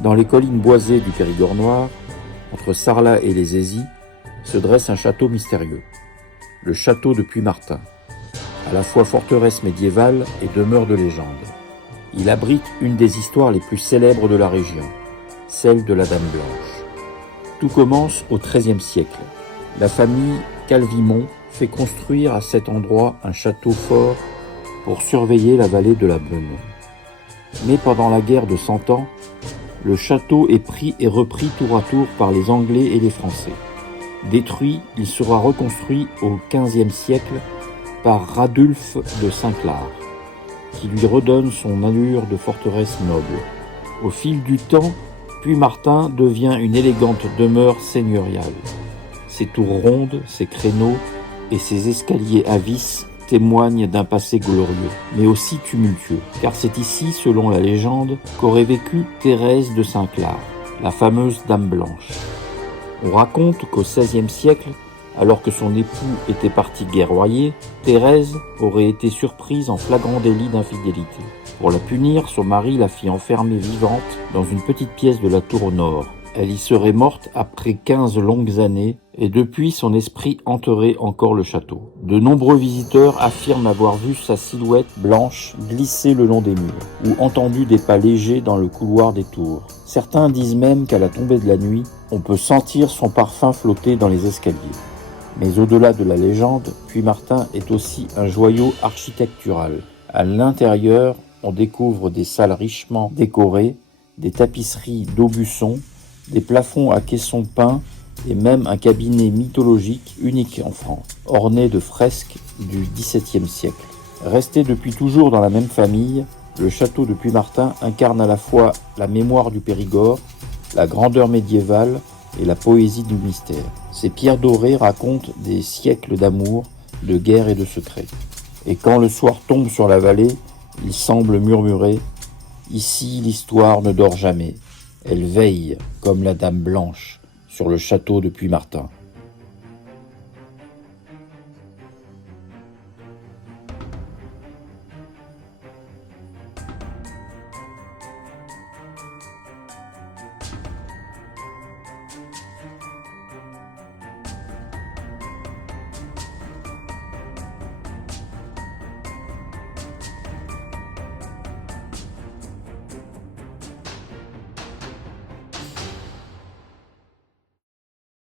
Dans les collines boisées du Périgord noir, entre Sarlat et les Aisies, se dresse un château mystérieux. Le château de Puymartin, à la fois forteresse médiévale et demeure de légende. Il abrite une des histoires les plus célèbres de la région, celle de la Dame Blanche. Tout commence au XIIIe siècle. La famille Calvimont fait construire à cet endroit un château fort pour surveiller la vallée de la Beune. Mais pendant la guerre de 100 ans, le château est pris et repris tour à tour par les Anglais et les Français. Détruit, il sera reconstruit au XVe siècle par Radulphe de Saint-Clar, qui lui redonne son allure de forteresse noble. Au fil du temps, Puymartin devient une élégante demeure seigneuriale. Ses tours rondes, ses créneaux et ses escaliers à vis témoignent d'un passé glorieux, mais aussi tumultueux, car c'est ici, selon la légende, qu'aurait vécu Thérèse de Saint-Clar, la fameuse Dame Blanche. On raconte qu'au XVIe siècle, alors que son époux était parti guerroyer, Thérèse aurait été surprise en flagrant délit d'infidélité. Pour la punir, son mari la fit enfermer vivante dans une petite pièce de la tour nord. Elle y serait morte après 15 longues années, et depuis son esprit hanterait encore le château. De nombreux visiteurs affirment avoir vu sa silhouette blanche glisser le long des murs, ou entendu des pas légers dans le couloir des tours. Certains disent même qu'à la tombée de la nuit, on peut sentir son parfum flotter dans les escaliers. Mais au-delà de la légende, Puymartin est aussi un joyau architectural. À l'intérieur, on découvre des salles richement décorées, des tapisseries d'Aubusson, des plafonds à caissons peints et même un cabinet mythologique unique en France, orné de fresques du XVIIe siècle. Resté depuis toujours dans la même famille, le château de Puymartin incarne à la fois la mémoire du Périgord, la grandeur médiévale et la poésie du mystère. Ces pierres dorées racontent des siècles d'amour, de guerre et de secrets. Et quand le soir tombe sur la vallée, il semble murmurer « Ici l'histoire ne dort jamais, elle veille comme la Dame Blanche sur le château de Puymartin ».